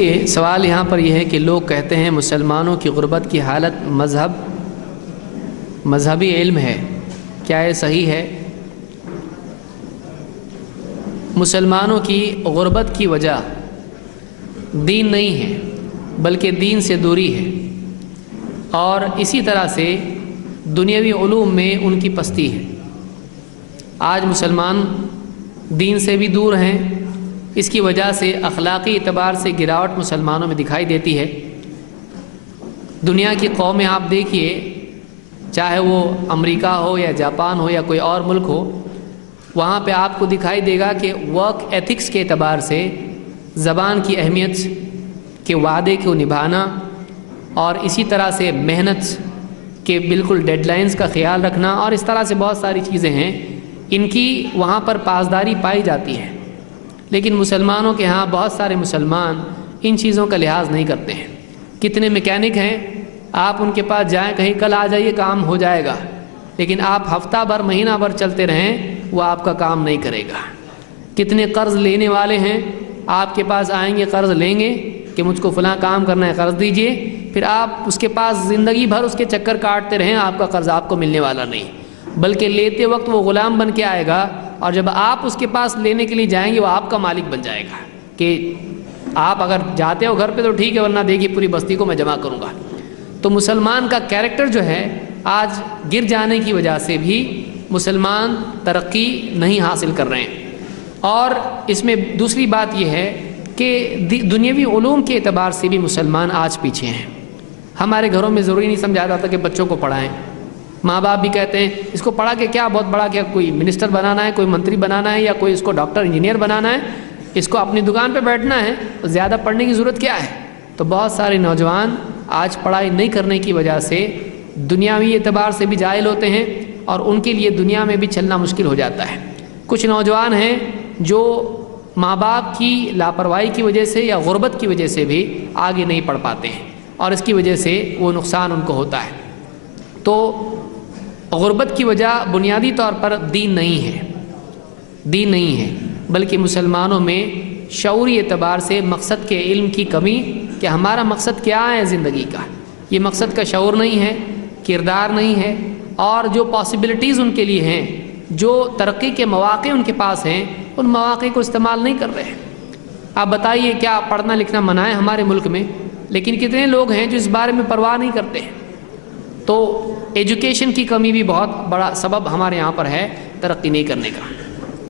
سوال یہاں پر یہ ہے کہ لوگ کہتے ہیں مسلمانوں کی غربت کی حالت مذہبی علم ہے، کیا یہ صحیح ہے؟ مسلمانوں کی غربت کی وجہ دین نہیں ہے بلکہ دین سے دوری ہے، اور اسی طرح سے دنیاوی علوم میں ان کی پستی ہے۔ آج مسلمان دین سے بھی دور ہیں، اس کی وجہ سے اخلاقی اعتبار سے گراوٹ مسلمانوں میں دکھائی دیتی ہے۔ دنیا کی قومیں آپ دیکھیے، چاہے وہ امریکہ ہو یا جاپان ہو یا کوئی اور ملک ہو، وہاں پہ آپ کو دکھائی دے گا کہ ورک ایتھکس کے اعتبار سے زبان کی اہمیت کے وعدے کو نبھانا، اور اسی طرح سے محنت کے بالکل ڈیڈ لائنز کا خیال رکھنا، اور اس طرح سے بہت ساری چیزیں ہیں، ان کی وہاں پر پاسداری پائی جاتی ہے۔ لیکن مسلمانوں کے ہاں بہت سارے مسلمان ان چیزوں کا لحاظ نہیں کرتے ہیں۔ کتنے میکینک ہیں، آپ ان کے پاس جائیں، کہیں کل آ جائیے کام ہو جائے گا، لیکن آپ ہفتہ بھر مہینہ بھر چلتے رہیں، وہ آپ کا کام نہیں کرے گا۔ کتنے قرض لینے والے ہیں، آپ کے پاس آئیں گے، قرض لیں گے کہ مجھ کو فلاں کام کرنا ہے، قرض دیجئے، پھر آپ اس کے پاس زندگی بھر اس کے چکر کاٹتے رہیں، آپ کا قرض آپ کو ملنے والا نہیں، بلکہ لیتے وقت وہ غلام بن کے آئے گا، اور جب آپ اس کے پاس لینے کے لیے جائیں گے وہ آپ کا مالک بن جائے گا کہ آپ اگر جاتے ہو گھر پہ تو ٹھیک ہے، ورنہ دیکھیے پوری بستی کو میں جمع کروں گا۔ تو مسلمان کا کیریکٹر جو ہے آج گر جانے کی وجہ سے بھی مسلمان ترقی نہیں حاصل کر رہے ہیں۔ اور اس میں دوسری بات یہ ہے کہ دنیاوی علوم کے اعتبار سے بھی مسلمان آج پیچھے ہیں۔ ہمارے گھروں میں ضروری نہیں سمجھا جاتا کہ بچوں کو پڑھائیں، ماں باپ بھی کہتے ہیں اس کو پڑھا کے کیا بہت بڑا، کیا کوئی منسٹر بنانا ہے، کوئی منتری بنانا ہے، یا کوئی اس کو ڈاکٹر انجینئر بنانا ہے، اس کو اپنی دکان پہ بیٹھنا ہے، تو زیادہ پڑھنے کی ضرورت کیا ہے؟ تو بہت سارے نوجوان آج پڑھائی نہیں کرنے کی وجہ سے دنیاوی اعتبار سے بھی جاہل ہوتے ہیں، اور ان کے لیے دنیا میں بھی چلنا مشکل ہو جاتا ہے۔ کچھ نوجوان ہیں جو ماں باپ کی لاپرواہی کی وجہ سے یا غربت کی وجہ سے بھی آگے نہیں پڑھ پاتے ہیں، اور اس کی وجہ سے وہ نقصان ان کو ہوتا ہے۔ تو غربت کی وجہ بنیادی طور پر دین نہیں ہے بلکہ مسلمانوں میں شعوری اعتبار سے مقصد کے علم کی کمی، کہ ہمارا مقصد کیا ہے زندگی کا، یہ مقصد کا شعور نہیں ہے، کردار نہیں ہے، اور جو پاسبلٹیز ان کے لیے ہیں، جو ترقی کے مواقع ان کے پاس ہیں، ان مواقع کو استعمال نہیں کر رہے ہیں۔ آپ بتائیے، کیا پڑھنا لکھنا منع ہے ہمارے ملک میں؟ لیکن کتنے لوگ ہیں جو اس بارے میں پرواہ نہیں کرتے ہیں۔ تو ایجوکیشن کی کمی بھی بہت بڑا سبب ہمارے یہاں پر ہے ترقی نہیں کرنے کا۔